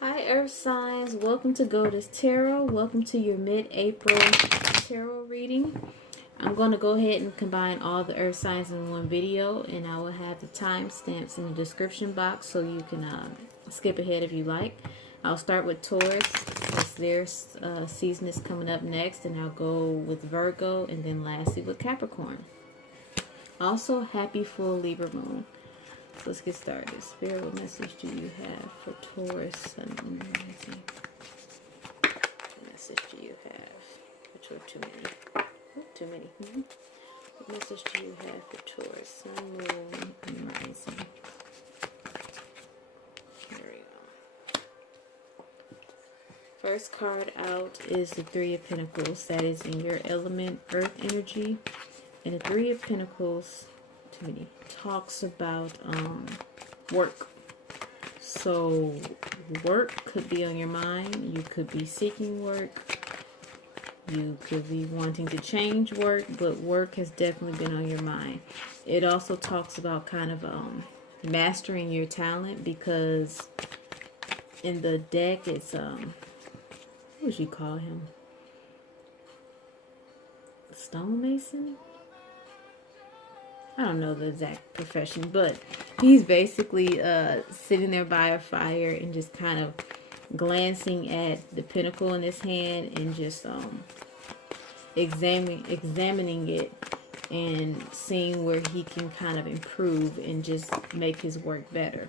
Hi Earth signs, welcome to Goddess Tarot. Welcome to your mid-April tarot reading. I'm going to go ahead and combine all the Earth signs in one video, and I will have the timestamps in the description box so you can skip ahead if you like. I'll start with Taurus because their season is coming up next, and I'll go with Virgo, and then lastly with Capricorn. Also, happy full Libra moon. Let's get started. Spirit, what message do you have for Taurus, Sun, Moon, Rising? What message do you have? Which are too many? Oh, too many. What message do you have for Taurus, Sun, Moon, and Rising? There we go. First card out is the Three of Pentacles. That is in your element, Earth energy. And the Three of Pentacles, too many, talks about work. So work could be on your mind. You could be seeking work. You could be wanting to change work, but work has definitely been on your mind. It also talks about kind of mastering your talent, because in the deck it's what would you call him? Stonemason? I don't know the exact profession, but he's basically sitting there by a fire and just kind of glancing at the pentacle in his hand and just examining it and seeing where he can kind of improve and just make his work better.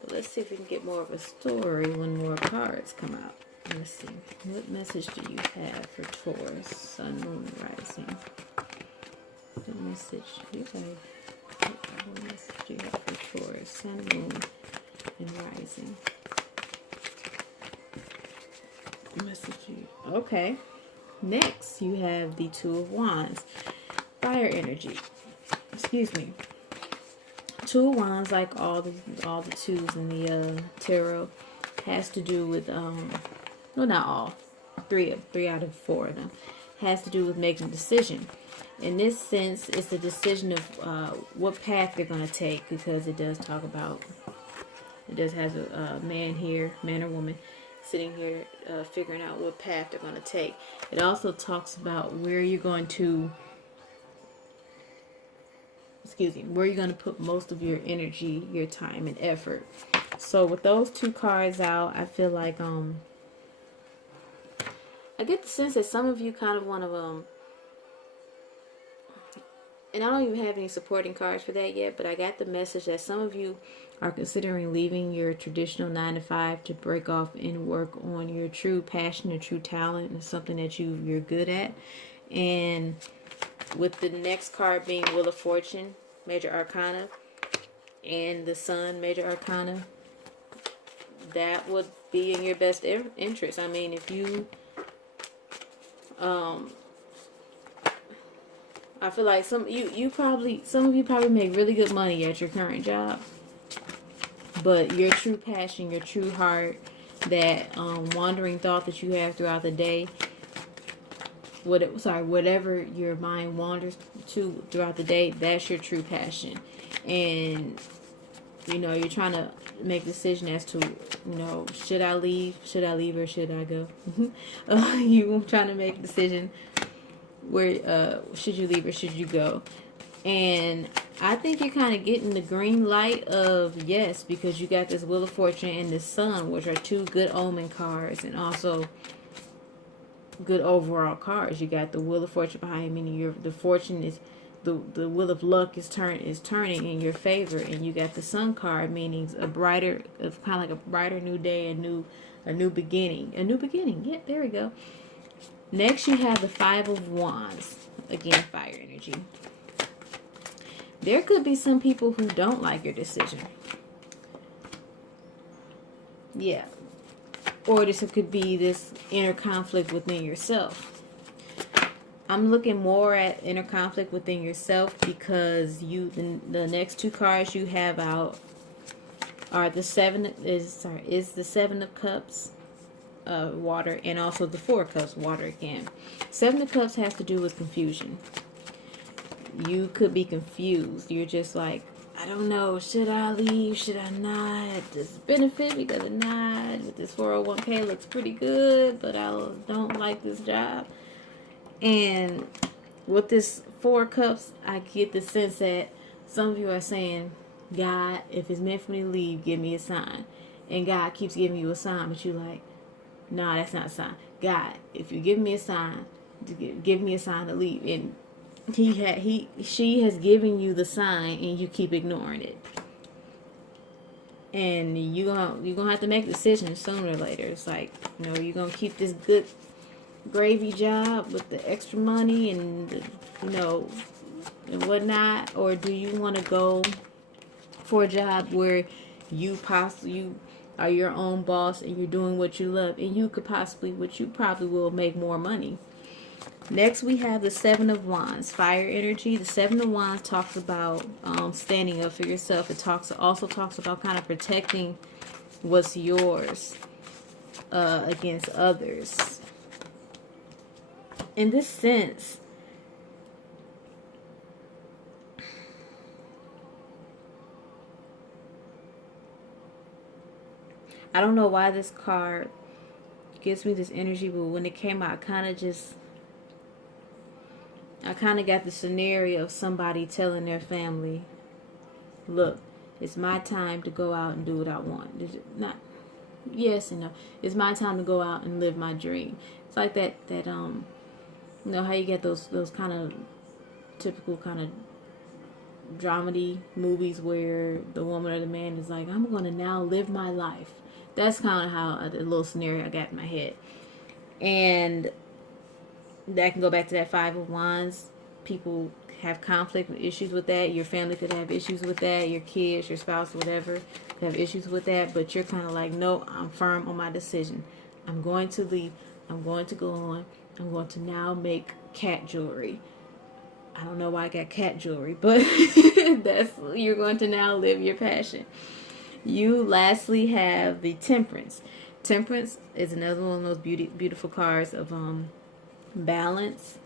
But let's see if we can get more of a story when more cards come out. Let's see. What message do you have for Taurus, Sun, Moon, Rising? What message do you have? What message do you have for Taurus, Sun, Moon, and Rising? What message do you? Okay. Next, you have the Two of Wands, fire energy. Excuse me. Two of Wands, like all the twos in the tarot, has to do with well, not all. Three out of four of them has to do with making a decision. In this sense, it's a decision of what path they're going to take, because it does talk about, it does have a man here, man or woman, sitting here figuring out what path they're going to take. It also talks about where you're going to, where you're going to put most of your energy, your time, and effort. So with those two cards out, I feel like I get the sense that some of you kind of want to and I don't even have any supporting cards for that yet, but I got the message that some of you are considering leaving your traditional 9-to-5 to break off and work on your true passion, your true talent, and something that you're good at. And with the next card being Wheel of Fortune, Major Arcana, and the Sun, Major Arcana, that would be in your best interest. I mean, if you I feel like some of you probably make really good money at your current job, but your true passion, your true heart, that wandering thought that you have throughout the day, whatever your mind wanders to throughout the day, that's your true passion. And you're trying to make a decision as to, should I leave or should I go? You're trying to make a decision where should you leave or should you go. And I think you're kind of getting the green light of yes, because you got this Wheel of Fortune and the Sun, which are two good omen cards and also good overall cards. You got the Wheel of Fortune behind, meaning the fortune is the wheel of luck is turning in your favor, and you got the Sun card, meaning kind of like a brighter new day, a new beginning. Yeah, there we go. Next, you have the Five of Wands. Again, fire energy. There could be some people who don't like your decision. Yeah. Or this could be this inner conflict within yourself. I'm looking more at inner conflict within yourself, because the next two cards you have out are the Seven of Cups, water, and also the Four of Cups, water again. Seven of Cups has to do with confusion. You could be confused. You're just like, I don't know, should I leave, should I not? Does it benefit me, does it not? With this 401k looks pretty good, but I don't like this job. And with this 4 cups, I get the sense that some of you are saying, God, if it's meant for me to leave, give me a sign. And God keeps giving you a sign, but you're like, nah, that's not a sign. God, if you give me a sign, give me a sign to leave. And she has given you the sign, and you keep ignoring it. And you're gonna have to make a decision sooner or later. It's like, you're gonna keep this good gravy job with the extra money and and whatnot, or do you want to go for a job where you are your own boss and you're doing what you love, and you probably will make more money. Next, we have the 7 of Wands, fire energy. The 7 of Wands talks about standing up for yourself. It also talks about kind of protecting what's yours against others. In this sense, I don't know why this card gives me this energy, but when it came out, I kind of got the scenario of somebody telling their family, look, it's my time to go out and do what I want. Not yes and no. It's my time to go out and live my dream. It's like that how you get those kind of typical kind of dramedy movies where the woman or the man is like, I'm going to now live my life. That's kind of how the little scenario I got in my head. And that can go back to that 5 of Wands. People have conflict and issues with that. Your family could have issues with that. Your kids, your spouse, whatever, could have issues with that. But you're kind of like, no, I'm firm on my decision. I'm going to leave. I'm going to go on. I'm going to now make cat jewelry. I don't know why I got cat jewelry, but you're going to now live your passion. You lastly have the Temperance. Temperance is another one of those beautiful cards of balance,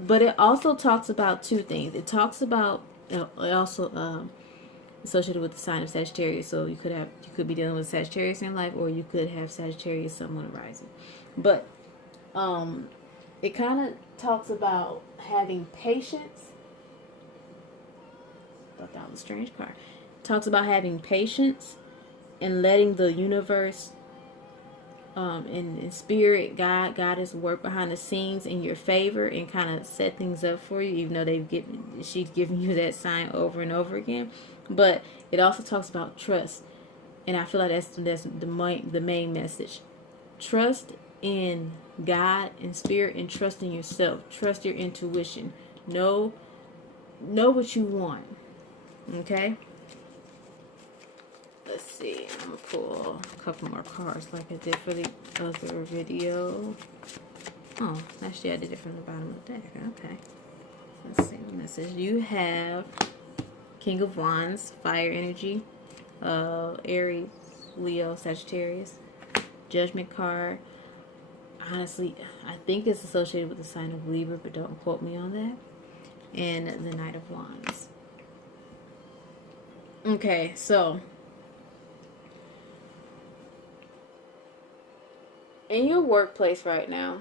but it also talks about 2 things. It talks about it also associated with the sign of Sagittarius. So you could be dealing with Sagittarius in life, or you could have Sagittarius someone rising. But it kind of talks about having patience. I thought that was a strange card. It talks about having patience and letting the universe in spirit, God is work behind the scenes in your favor and kind of set things up for you, even though she's giving you that sign over and over again. But it also talks about trust, and I feel like that's the main message. Trust in God and spirit, and trust in yourself. Trust your intuition. Know what you want. Okay. Let's see. I'm gonna pull a couple more cards like I did for the other video. Oh, actually I did it from the bottom of the deck. Okay. Let's see what message. You have King of Wands, fire energy, Aries, Leo, Sagittarius, Judgment card. Honestly, I think it's associated with the sign of Libra, but don't quote me on that. And the Knight of Wands. Okay, so in your workplace right now,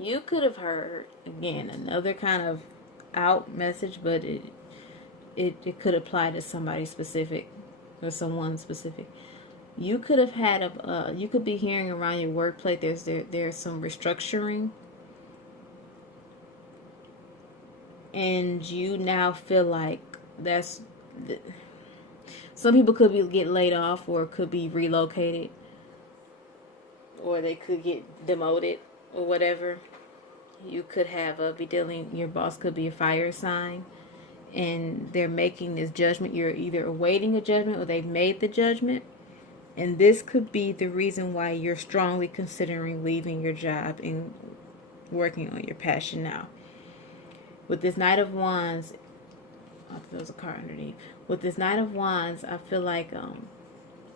you could have heard, again, another kind of out message, but it could apply to somebody specific or someone specific. You could have had you could be hearing around your workplace there's some restructuring, and you now feel like some people could get laid off, or could be relocated, or they could get demoted or whatever. You could have your boss could be a fire sign, and they're making this judgment. You're either awaiting a judgment or they've made the judgment. And this could be the reason why you're strongly considering leaving your job and working on your passion now. With this Knight of Wands, there was a card underneath. With this Knight of Wands, I feel like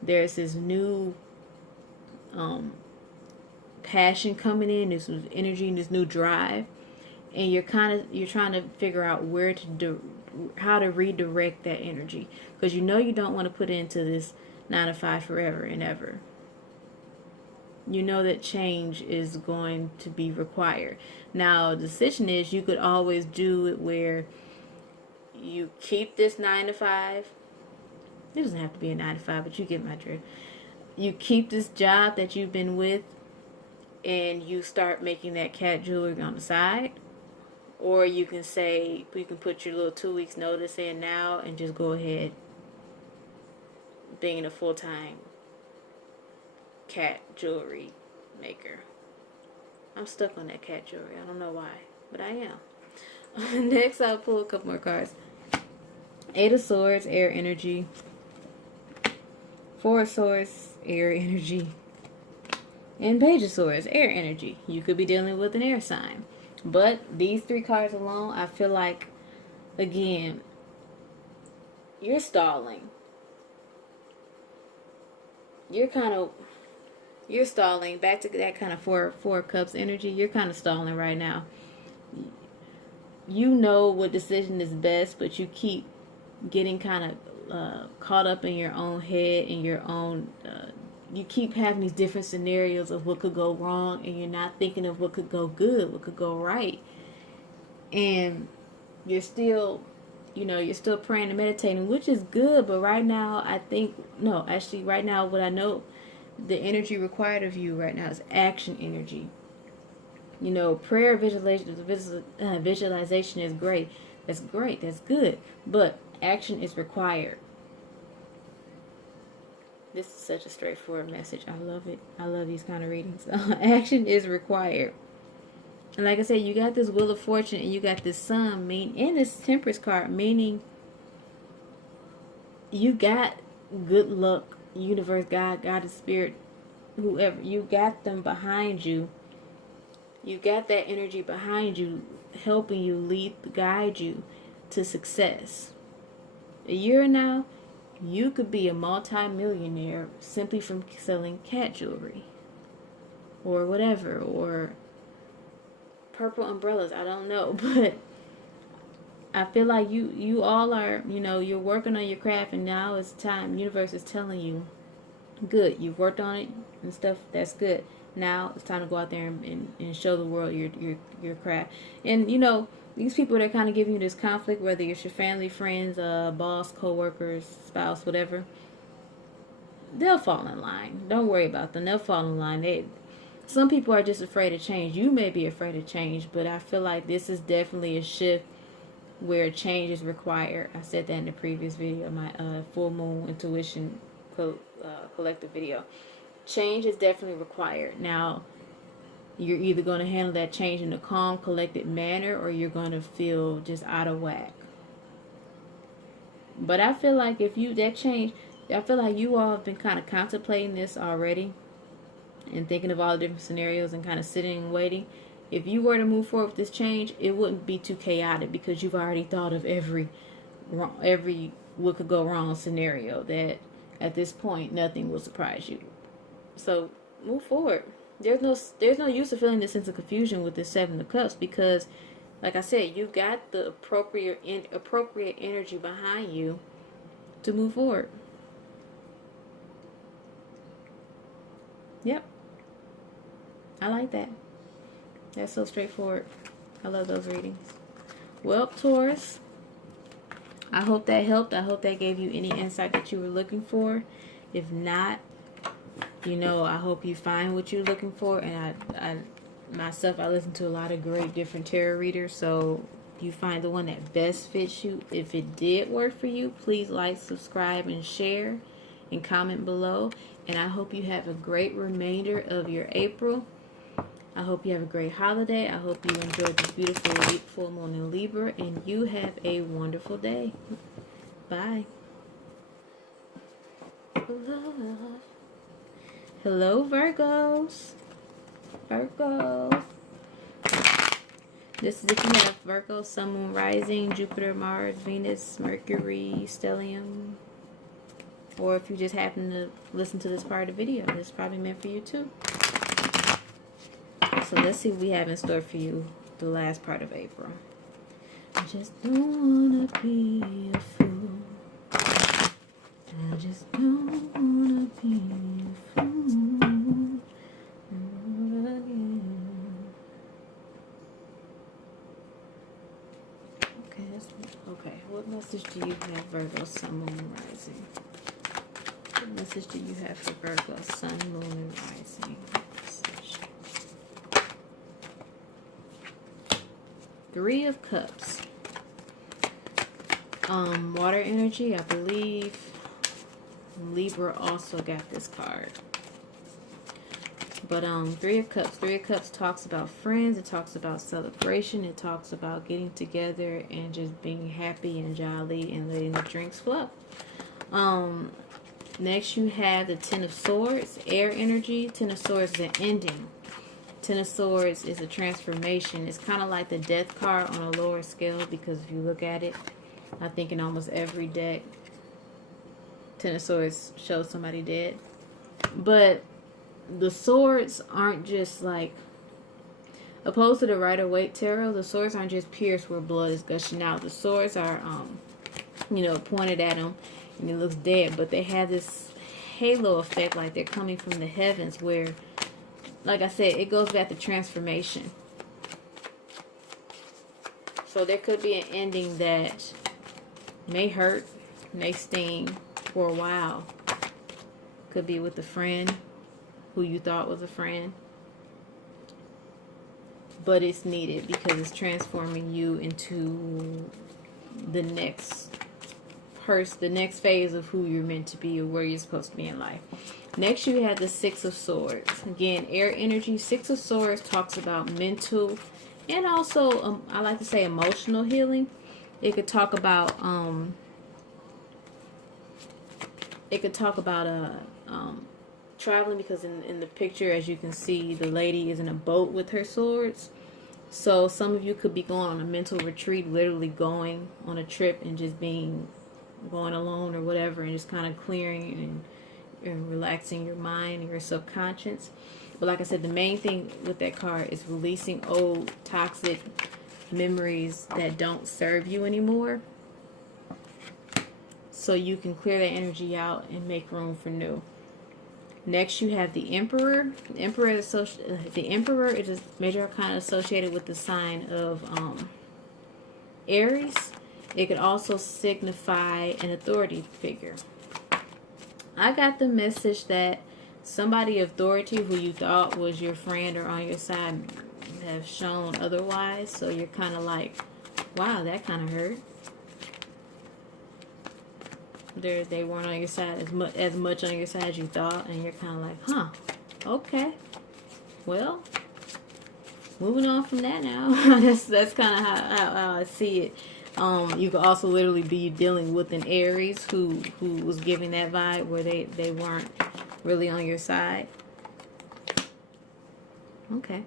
there's this new passion coming in, this new energy, and this new drive, and you're trying to figure out where to redirect that energy, because you know you don't want to put into this 9 to 5 forever and ever. You know that change is going to be required. Now, the decision is, you could always do it where you keep this 9 to 5. It doesn't have to be a 9 to 5, but you get my drift. You keep this job that you've been with, and you start making that cat jewelry on the side. Or you can say, you can put your little 2 weeks notice in now and just go ahead being a full-time cat jewelry maker. I'm stuck on that cat jewelry. I don't know why, but I am. Next, I'll pull a couple more cards. 8 of Swords, air energy. 4 of Swords, air energy. And Page of Swords, air energy. You could be dealing with an air sign. But these 3 cards alone, I feel like, again, you're stalling. You're stalling. Back to that kind of four of Cups energy. You're kind of stalling right now. You know what decision is best, but you keep getting kind of caught up in your own head and your own... you keep having these different scenarios of what could go wrong, and you're not thinking of what could go good, what could go right. And you're still, you're still praying and meditating, which is good. But right now, right now, what I know, the energy required of you right now is action energy. Prayer, visualization is great. That's great. That's good. But action is required. This is such a straightforward message. I love it. I love these kind of readings. Action is required. And like I said, you got this Wheel of Fortune and you got this Sun, in this Temperance card, meaning you got good luck, universe, God, Goddess, Spirit, whoever. You got them behind you. You got that energy behind you, helping you, guide you to success. A year now, you could be a multi-millionaire simply from selling cat jewelry or whatever, or purple umbrellas. I don't know, but I feel like you all are, you're working on your craft, and now it's time. Universe is telling you, good, you've worked on it and stuff. That's good. Now it's time to go out there and show the world your craft. And these people that are kind of giving you this conflict, whether it's your family, friends, boss, co-workers, spouse, whatever, they'll fall in line. Don't worry about them. They'll fall in line. Some people are just afraid of change. You may be afraid of change, but I feel like this is definitely a shift where change is required. I said that in the previous video, my full moon intuition collective video. Change is definitely required. Now, you're either going to handle that change in a calm, collected manner, or you're going to feel just out of whack. But I feel like I feel like you all have been kind of contemplating this already and thinking of all the different scenarios and kind of sitting and waiting. If you were to move forward with this change, it wouldn't be too chaotic, because you've already thought of every what could go wrong scenario, that at this point nothing will surprise you. So move forward. There's no use of feeling this sense of confusion with this 7 of Cups, because, like I said, you've got the appropriate energy behind you to move forward. Yep. I like that. That's so straightforward. I love those readings. Well, Taurus, I hope that helped. I hope that gave you any insight that you were looking for. If not, I hope you find what you're looking for. And I listen to a lot of great different tarot readers, so you find the one that best fits you. If it did work for you, please like, subscribe, and share, and comment below. And I hope you have a great remainder of your April. I hope you have a great holiday. I hope you enjoyed this beautiful full moon in Libra, and you have a wonderful day. Bye. Hello, Virgos. This is if you have Virgo, Sun, Moon, Rising, Jupiter, Mars, Venus, Mercury, Stellium. Or if you just happen to listen to this part of the video, it's probably meant for you too. So let's see what we have in store for you the last part of April. I just don't wanna be a fool. I just don't wanna be a fool. Again. Okay, what message do you have, Virgo, Sun, Moon, and Rising? What message do you have for Virgo, Sun, Moon, and Rising? Message. 3 of Cups. Water energy, I believe. Libra also got this card. But 3 of Cups. 3 of Cups talks about friends. It talks about celebration. It talks about getting together and just being happy and jolly and letting the drinks flow. Next you have the 10 of Swords, air energy. 10 of Swords is an ending. 10 of Swords is a transformation. It's kind of like the death card on a lower scale, because if you look at it, I think in almost every deck, 10 of Swords shows somebody dead. But the swords aren't just like, opposed to the Rider-Waite tarot, the swords aren't just pierced where blood is gushing out. The swords are, pointed at them and it looks dead, but they have this halo effect, like they're coming from the heavens, where, like I said, it goes back to transformation. So there could be an ending that may hurt, may sting for a while. Could be with a friend who you thought was a friend, but it's needed because it's transforming you into the next the next phase of who you're meant to be or where you're supposed to be in life. Next you have the 6 of Swords. Again, air energy. 6 of Swords talks about mental and also I like to say emotional healing. It could talk about traveling, because in the picture, as you can see, the lady is in a boat with her swords. So some of you could be going on a mental retreat, literally going on a trip and just going alone or whatever, and just kind of clearing and relaxing your mind and your subconscious. But like I said, the main thing with that card is releasing old toxic memories that don't serve you anymore, so you can clear that energy out and make room for new. Next you have the Emperor. The Emperor is a major arcana associated with the sign of Aries. It could also signify an authority figure. I got the message that somebody of authority who you thought was your friend or on your side have shown otherwise. So you're kind of like, wow, that kind of hurt. They weren't on your side as much on your side as you thought, and you're kind of like, huh, okay, well, moving on from that now. that's kind of how I see it. You could also literally be dealing with an Aries who was giving that vibe where they weren't really on your side. Okay.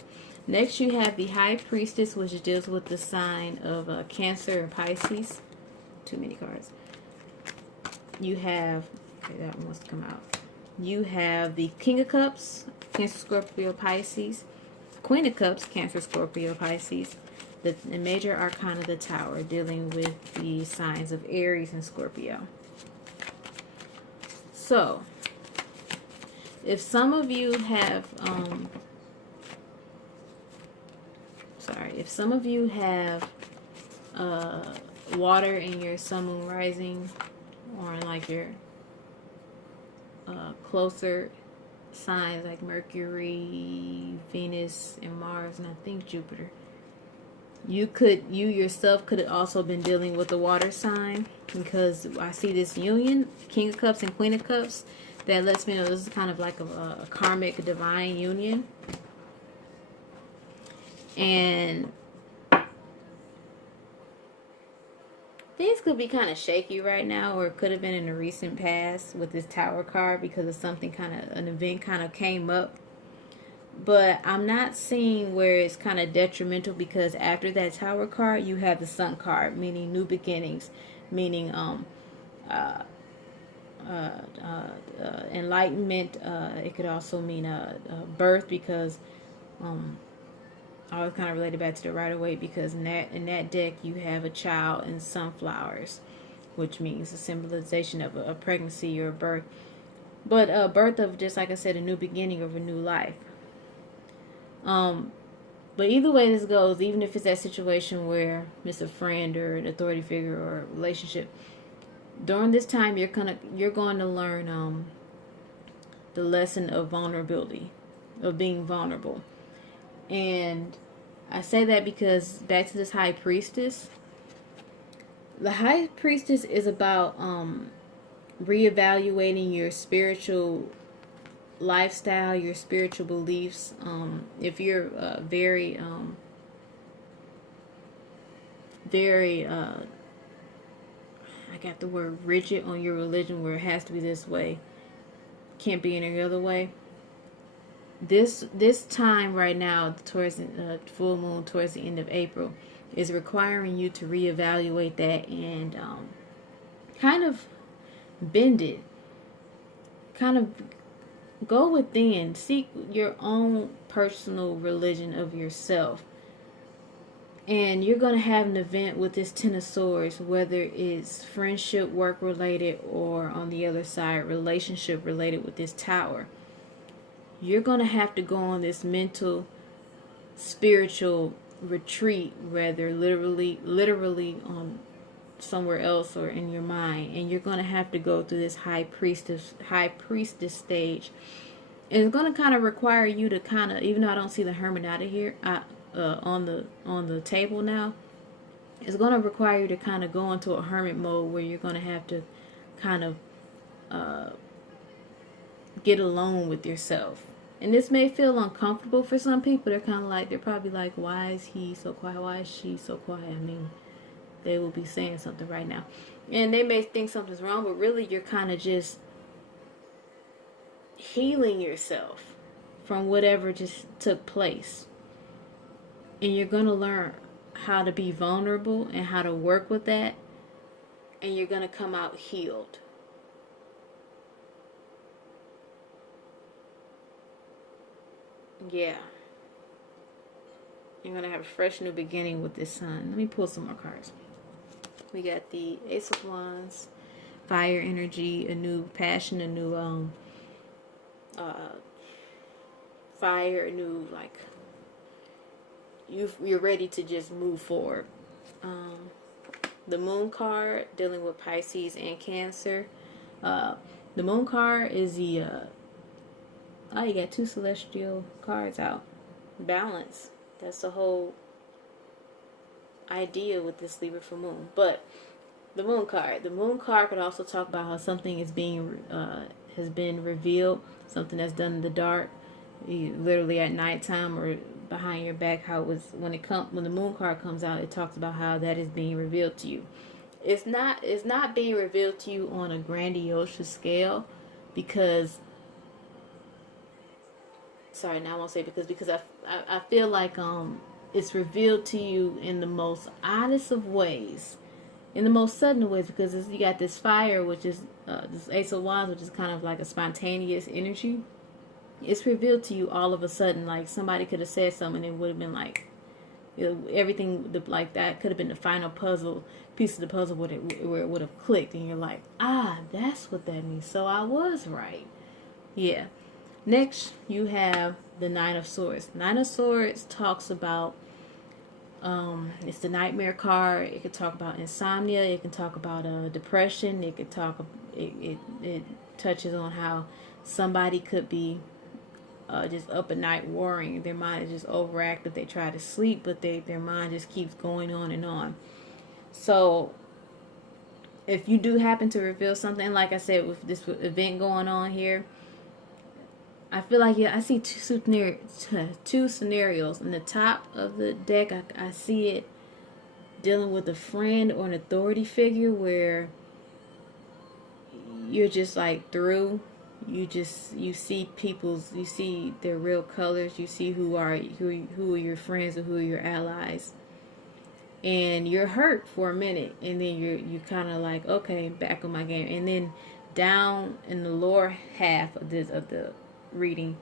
Next you have the High Priestess, which deals with the sign of Cancer and Pisces. Too many cards. You have, okay, that one must come out. You have the King of Cups, Cancer, Scorpio, Pisces. Queen of Cups, Cancer, Scorpio, Pisces. The major arcana, the Tower, dealing with the signs of Aries and Scorpio. So, if some of you have, if some of you have water in your Sun, Moon, Rising, or like your closer signs like Mercury, Venus, and Mars, and I think Jupiter, you yourself could have also been dealing with the water sign, because I see this union, King of Cups and Queen of Cups, that lets me know this is kind of like a karmic divine union. And things could be kind of shaky right now, or it could have been in the recent past with this Tower card, because of something an event kind of came up. But I'm not seeing where it's kind of detrimental, because after that Tower card, you have the Sun card, meaning new beginnings, meaning enlightenment. It could also mean birth, because I always kind of relate it back to the Rider-Waite, because in that deck you have a child and sunflowers, which means a symbolization of a pregnancy or a birth. But a birth of, just like I said, a new beginning of a new life. But either way this goes, even if it's that situation where it's a friend or an authority figure or a relationship, during this time you're going to learn the lesson of vulnerability, of being vulnerable. And I say that because back to this high priestess. The high priestess is about reevaluating your spiritual lifestyle, your spiritual beliefs. If you're very I got the word rigid on your religion, where it has to be this way, can't be any other way. This time right now, towards the full moon, towards the end of April, is requiring you to reevaluate that and kind of bend it. Kind of go within, seek your own personal religion of yourself. And you're going to have an event with this Ten of Swords, whether it's friendship, work related, or on the other side, relationship related with this Tower. You're going to have to go on this mental, spiritual retreat, whether literally on somewhere else or in your mind. And you're going to have to go through this high priestess stage. And it's going to kind of require you to kind of, even though I don't see the Hermit out of here, on the table now, it's going to require you to kind of go into a hermit mode, where you're going to have to kind of get alone with yourself. And this may feel uncomfortable for some people. They're kind of like, they're probably like, why is he so quiet? Why is she so quiet? I mean, they will be saying something right now. And they may think something's wrong, but really you're kind of just healing yourself from whatever just took place. And you're going to learn how to be vulnerable and how to work with that. And you're going to come out healed. Yeah. You're going to have a fresh new beginning with this sun. Let me pull some more cards. We got the Ace of Wands, fire energy, a new passion, a new fire, a new, like, you're ready to just move forward. The Moon card, dealing with Pisces and Cancer. The Moon card is the oh, you got two celestial cards out. Balance. That's the whole idea with this Libra full moon. But the Moon card could also talk about how something is being has been revealed, something that's done in the dark, literally at nighttime or behind your back. How it was when the Moon card comes out, it talks about how that is being revealed to you. It's not being revealed to you on a grandiose scale, because sorry, now I won't say because I feel like it's revealed to you in the most oddest of ways, in the most sudden ways, because you got this fire, which is this Ace of Wands, which is kind of like a spontaneous energy. It's revealed to you all of a sudden, like somebody could have said something, and it would have been like, you know, everything like that could have been the final piece of the puzzle where it would have clicked, and you're like, that's what that means. So I was right. Yeah. Next, you have the Nine of Swords. Nine of Swords talks about, it's the Nightmare card. It could talk about insomnia. It can talk about depression. It could talk, it touches on how somebody could be just up at night worrying. Their mind is just overactive. They try to sleep, but their mind just keeps going on and on. So if you do happen to reveal something, like I said, with this event going on here, I feel like, I see two scenarios. In the top of the deck, I see it dealing with a friend or an authority figure where you're just like through. You see their real colors. You see who are your friends or who are your allies. And you're hurt for a minute, and then you kind of like, okay, back on my game. And then down in the lower half of the reading,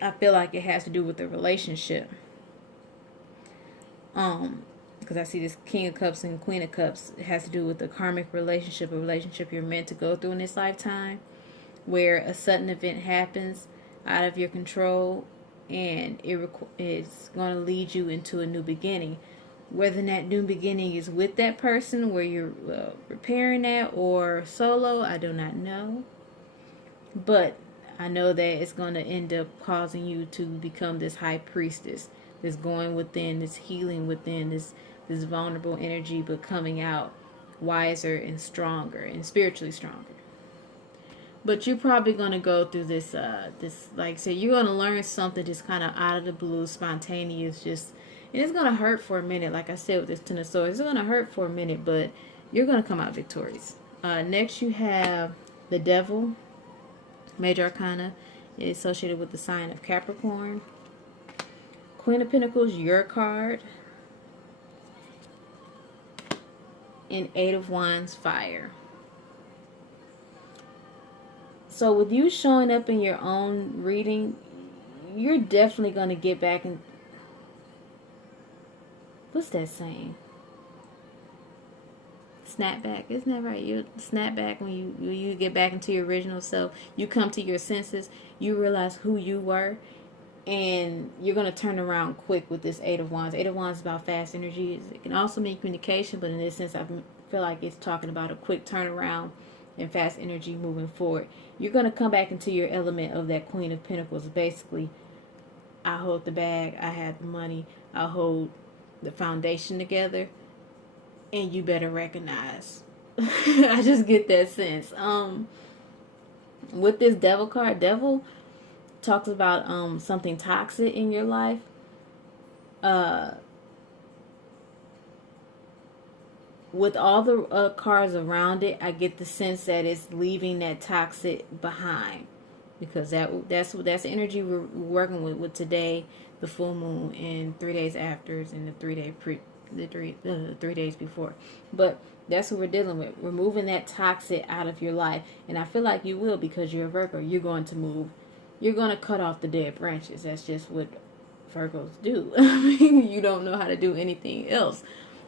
I feel like it has to do with the relationship. Because I see this King of Cups and Queen of Cups. It has to do with the karmic relationship, a relationship you're meant to go through in this lifetime, where a sudden event happens out of your control, and it's going to lead you into a new beginning. Whether that new beginning is with that person, where you're repairing that, or solo, I do not know. But I know that it's going to end up causing you to become this high priestess, this going within, this healing within, this vulnerable energy, but coming out wiser and stronger and spiritually stronger. But you're probably going to go through this, like I said, you're going to learn something just kind of out of the blue, spontaneous, just, and it's going to hurt for a minute. Like I said, with this Ten of Swords, it's going to hurt for a minute, but you're going to come out victorious. Next, you have the Devil. Major Arcana is associated with the sign of Capricorn. Queen of Pentacles, your card. And Eight of Wands, fire. So with you showing up in your own reading, you're definitely going to get back in. What's that saying? Snap back. Isn't that right? You snap back when you get back into your original self. You come to your senses. You realize who you were. And you're going to turn around quick with this Eight of Wands. Eight of Wands is about fast energy. It can also mean communication, but in this sense, I feel like it's talking about a quick turnaround and fast energy moving forward. You're going to come back into your element of that Queen of Pentacles. Basically, I hold the bag. I have the money. I hold the foundation together. And you better recognize. I just get that sense. With this Devil card, Devil talks about something toxic in your life. With all the cards around it, I get the sense that it's leaving that toxic behind, because that's the energy we're working with today, the full moon, and 3 days after, and the 3 days before. But that's what we're dealing with. We're moving that toxic out of your life, and I feel like you will, because you're a Virgo. You're going to move. You're going to cut off the dead branches. That's just what Virgos do. I mean, you don't know how to do anything else.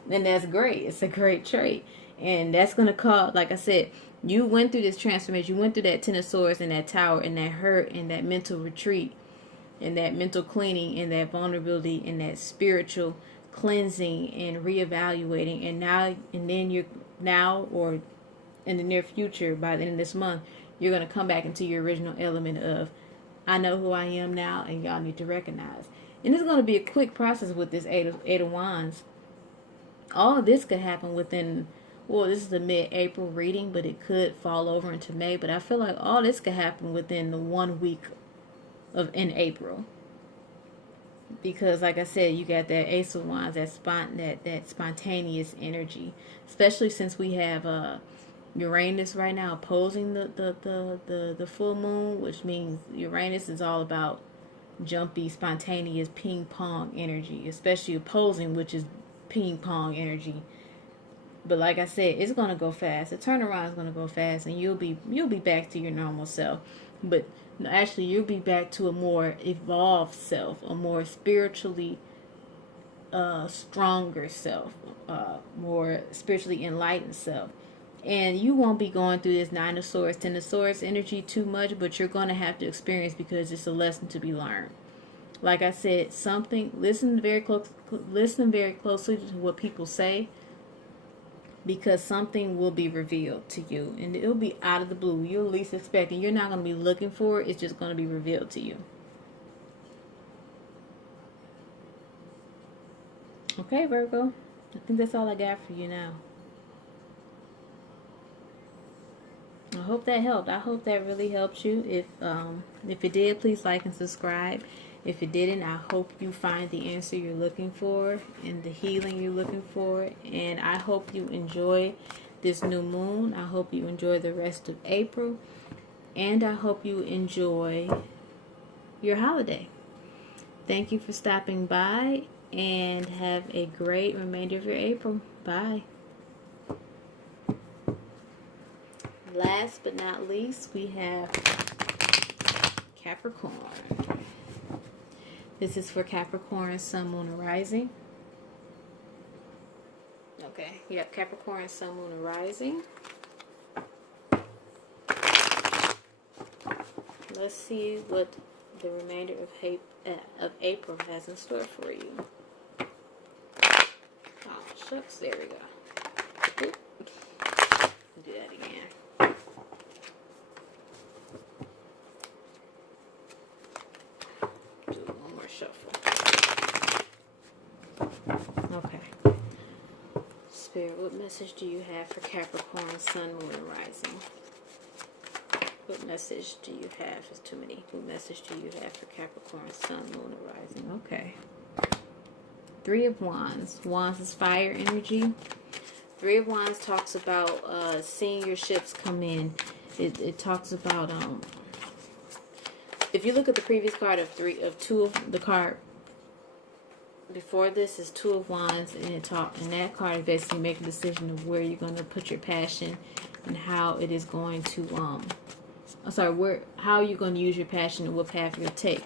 And that's great. It's a great trait. And that's going to cause, like I said, you went through this transformation. You went through that Ten of Swords and that Tower and that hurt and that mental retreat and that mental cleaning and that vulnerability and that spiritual cleansing and reevaluating. And then you're now, or in the near future, by the end of this month, you're going to come back into your original element of, I know who I am now, and y'all need to recognize. And it's going to be a quick process with this Eight of Wands. All of this could happen within, well, this is the mid-April reading, but it could fall over into May. But I feel like all this could happen within the 1 week in April. Because, like I said, you got that Ace of Wands, that spontaneous energy. Especially since we have Uranus right now opposing the full moon, which means Uranus is all about jumpy, spontaneous ping pong energy, especially opposing, which is ping pong energy. But like I said, it's gonna go fast. The turnaround is gonna go fast, and you'll be back to your normal self. But actually, you'll be back to a more evolved self, a more spiritually stronger self, more spiritually enlightened self. And you won't be going through this Nine of Swords, Ten of Swords energy too much, but you're going to have to experience, because it's a lesson to be learned. Like I said, listen very closely to what people say, because something will be revealed to you, and it'll be out of the blue. You'll least expect it. You're not going to be looking for it. It's just going to be revealed to you. Okay, Virgo. I think that's all I got for you now. I hope that helped. I hope that really helped you. If it did, please like and subscribe. If it didn't, I hope you find the answer you're looking for and the healing you're looking for. And I hope you enjoy this new moon. I hope you enjoy the rest of April. And I hope you enjoy your holiday. Thank you for stopping by, and have a great remainder of your April. Bye. Last but not least, we have Capricorn. This is for Capricorn, Sun, Moon, and Rising. Okay, yep, Capricorn, Sun, Moon, and Rising. Let's see what the remainder of April has in store for you. Oh, shucks, there we go. Oop. Do that again. Do one more shuffle. Okay. Spirit, what message do you have for Capricorn, Sun, Moon, and Rising? What message do you have? It's too many. What message do you have for Capricorn, Sun, Moon, and Rising? Okay. Three of Wands. Wands is fire energy. Three of Wands talks about seeing your ships come in. It talks about if you look at the previous card of the card before this is Two of Wands, and that card is basically making a decision of where you're going to put your passion and how it is going to how you're going to use your passion and what path you'll take.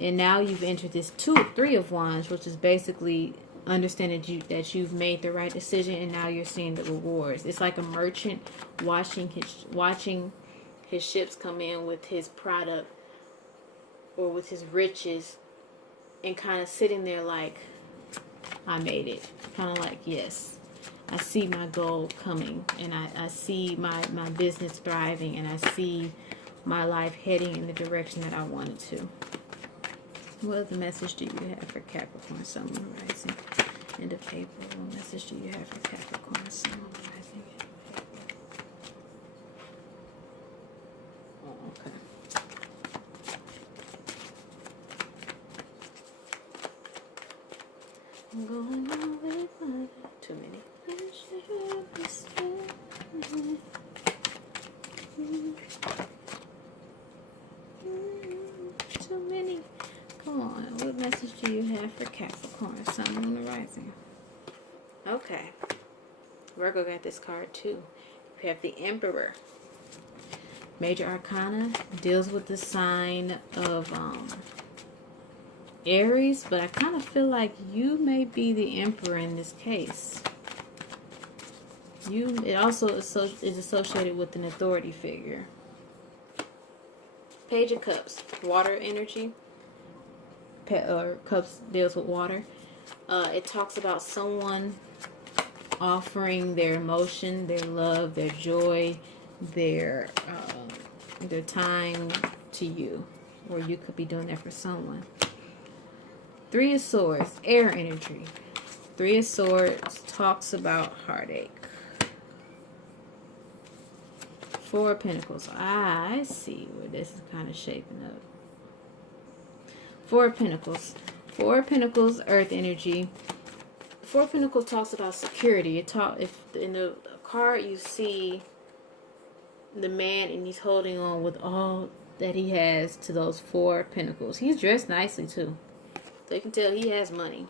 And now you've entered this Three of Wands, which is basically understanding that you've made the right decision, and now you're seeing the rewards. It's like a merchant watching his ships come in with his product or with his riches, and kind of sitting there like, I made it. Kind of like, yes, I see my goal coming, and I see my business thriving, and I see my life heading in the direction that I wanted to. What other message do you have for Capricorn, Sun, Moon, Rising? End of April. What message do you have for Capricorn, Sun, Moon, Rising? End of April. Oh, okay. I'm going away, but too many. Too many. Come on, what message do you have for Capricorn, Sun, Moon, and Rising? Okay. Virgo got this card too. You have the Emperor. Major Arcana deals with the sign of Aries, but I kind of feel like you may be the Emperor in this case. It also is associated with an authority figure. Page of Cups, water energy. Cups deals with water. It talks about someone offering their emotion, their love, their joy, their time to you, or you could be doing that for someone. Three of Swords, air energy. Three of Swords talks about heartache. Four of Pentacles. I see where this is kind of shaping up. Four of Pentacles. Four of Pentacles, earth energy. Four of Pentacles talks about security. If in the card you see the man and he's holding on with all that he has to those Four of Pentacles. He's dressed nicely too, so you can tell he has money.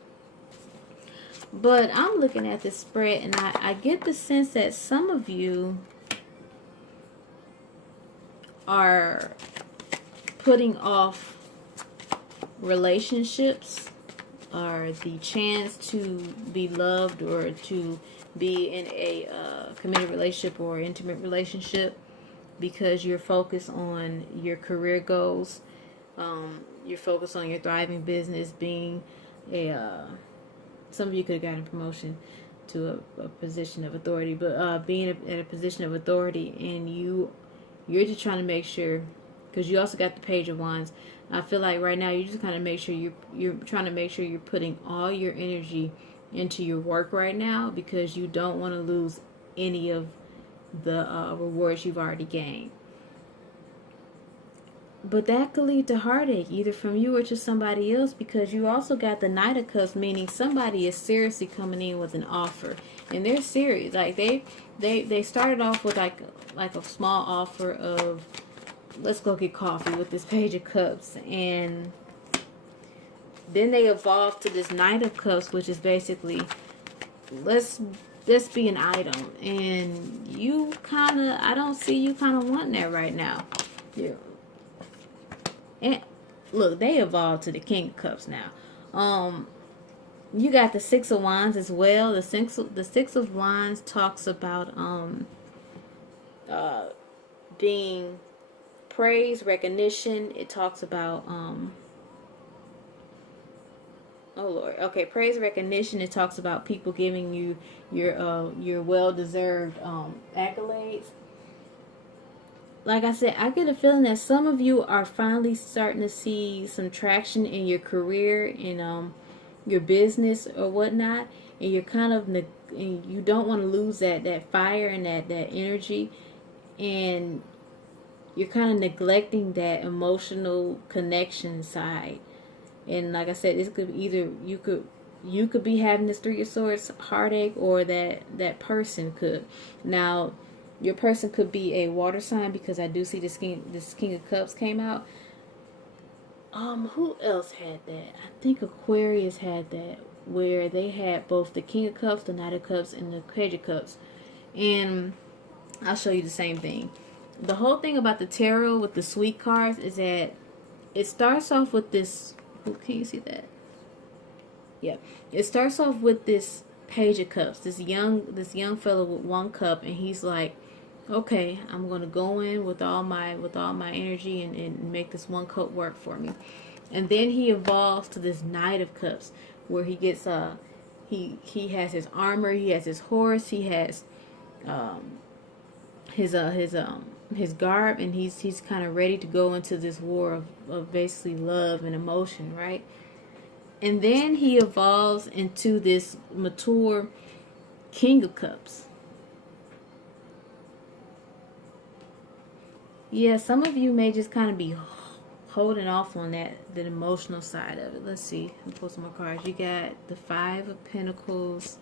But I'm looking at this spread, and I get the sense that some of you are putting off relationships, or the chance to be loved, or to be in a committed relationship or intimate relationship, because you're focused on your career goals. You're focused on your thriving business, being some of you could have gotten a promotion to a position of authority, but being in a position of authority, and you're just trying to make sure, because you also got the Page of Wands. I feel like right now you just kind of make sure you're trying to make sure you're putting all your energy into your work right now, because you don't want to lose any of the rewards you've already gained. But that could lead to heartache, either from you or to somebody else, because you also got the Knight of Cups, meaning somebody is seriously coming in with an offer, and they're serious. Like they started off with like a small offer of, let's go get coffee, with this Page of Cups, and then they evolved to this Knight of Cups, which is basically, let's be an item. And you I don't see you kind of wanting that right now. Yeah. And look, they evolved to the King of Cups now. You got the Six of Wands as well. The Six of Wands talks about being praise, recognition. It talks about oh Lord. Okay, praise, recognition. It talks about people giving you your well-deserved accolades. Like I said, I get a feeling that some of you are finally starting to see some traction in your career, in your business or whatnot, and you're kind of and you don't want to lose that fire and that energy, and you're kind of neglecting that emotional connection side. And like I said, this could be either you could be having this Three of Swords heartache, or that person could. Now, your person could be a water sign, because I do see this King of Cups came out. Who else had that? I think Aquarius had that, where they had both the King of Cups, the Knight of Cups, and the Page of Cups. And I'll show you the same thing. The whole thing about the tarot with the sweet cards is that it starts off with this. Can you see that? Yeah. It starts off with this Page of Cups. This young fellow with one cup, and he's like, okay, I'm gonna go in with all my energy and make this one cup work for me. And then he evolves to this Knight of Cups, where he gets he has his armor, he has his horse, he has his garb, and he's kind of ready to go into this war of basically love and emotion, right? And then he evolves into this mature King of Cups. Yeah, some of you may just kind of be holding off on the emotional side of it. Let's see. Let me pull some more cards. You got the Five of Pentacles,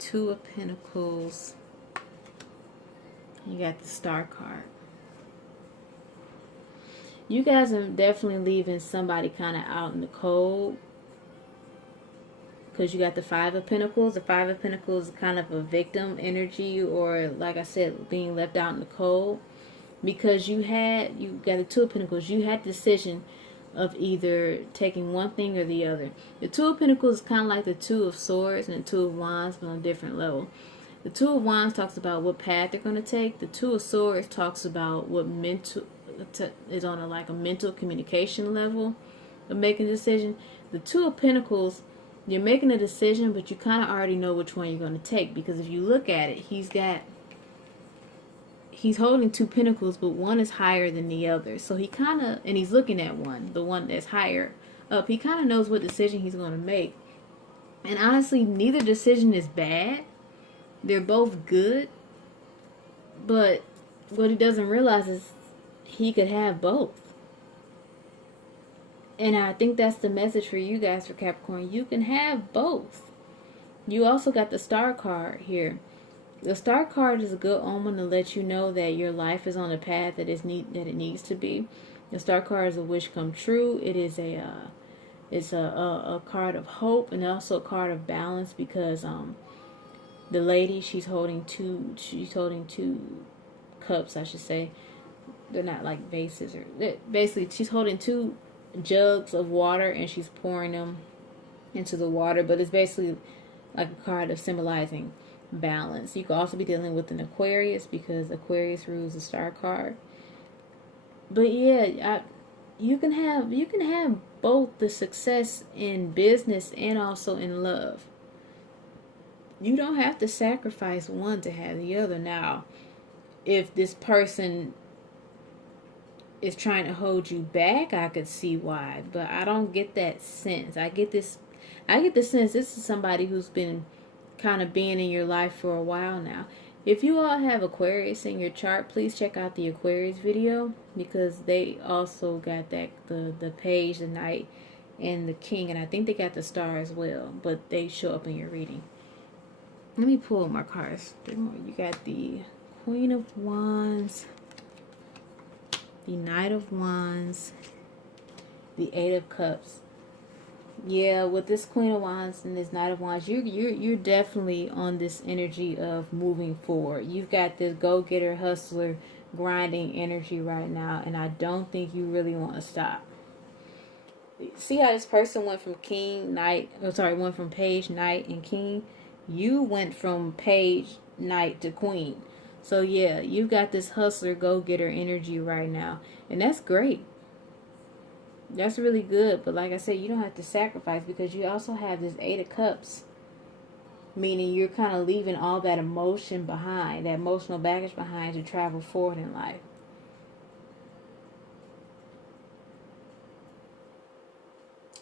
Two of Pentacles. You got the Star card. You guys are definitely leaving somebody kind of out in the cold, because you got the Five of Pentacles. The Five of Pentacles is kind of a victim energy, or like I said, being left out in the cold. Because you got the Two of Pentacles. You had the decision of either taking one thing or the other. The Two of Pentacles is kind of like the Two of Swords and the Two of Wands, but on a different level. The Two of Wands talks about what path they're going to take. The Two of Swords talks about what is on a mental communication level of making a decision. The Two of Pentacles, you're making a decision, but you kind of already know which one you're going to take. Because if you look at it, he's holding two pentacles, but one is higher than the other. So and he's looking at the one that's higher up. He kind of knows what decision he's going to make. And honestly, neither decision is bad. They're both good. But what he doesn't realize is he could have both. And I think that's the message for you guys, for Capricorn. You can have both. You also got the Star card here. The Star card is a good omen to let you know that your life is on a path that it needs to be. The Star card is a wish come true. It is a card of hope, and also a card of balance, because the lady, she's holding two cups, I should say. They're not like vases, or basically she's holding two jugs of water, and she's pouring them into the water. But it's basically like a card of symbolizing balance. You could also be dealing with an Aquarius, because Aquarius rules the Star card. But yeah, you can have both the success in business and also in love. You don't have to sacrifice one to have the other. Now, if this person is trying to hold you back, I could see why, but I don't get that sense. I get the sense this is somebody who's been kind of being in your life for a while now. If you all have Aquarius in your chart, please check out the Aquarius video, because they also got the Page, the Knight, and the King, and I think they got the Star as well, but they show up in your reading. Let me pull more cards. You got the Queen of Wands, the Knight of Wands, the Eight of Cups. Yeah, with this Queen of Wands and this Knight of Wands, you're definitely on this energy of moving forward. You've got this go-getter, hustler, grinding energy right now, and I don't think you really want to stop. See how this person went from king, knight, went from page, knight, and king? You went from page, knight to queen. So yeah, you've got this hustler, go-getter energy right now. And that's great. That's really good. But like I said, you don't have to sacrifice, because you also have this 8 of Cups. Meaning you're kind of leaving all that emotion behind, that emotional baggage behind, to travel forward in life.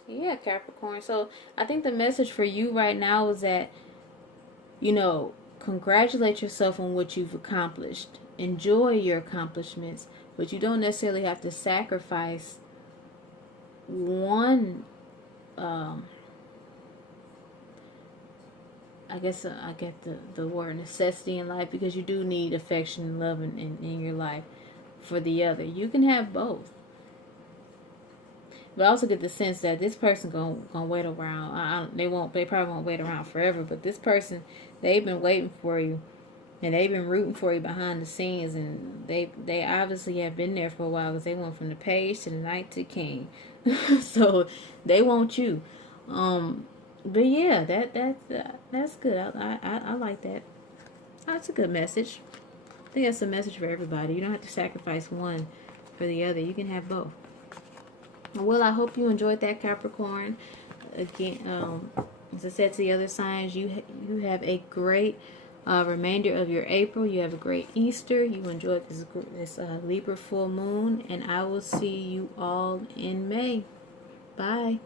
Yeah, Capricorn. So I think the message for you right now is that, congratulate yourself on what you've accomplished. Enjoy your accomplishments, but you don't necessarily have to sacrifice one, I guess I get the word necessity in life, because you do need affection and love in your life for the other. You can have both. But I also get the sense that this person gonna wait around. They probably won't wait around forever. But this person, they've been waiting for you, and they've been rooting for you behind the scenes, and they obviously have been there for a while, because they went from the page to the knight to king. So they want you. But yeah, that's good. I like that. That's a good message. I think that's a message for everybody. You don't have to sacrifice one for the other. You can have both. Well, I hope you enjoyed that, Capricorn. Again, as I said to the other signs, you have a great remainder of your April. You have a great Easter. You enjoyed this Libra full moon, and I will see you all in May. Bye.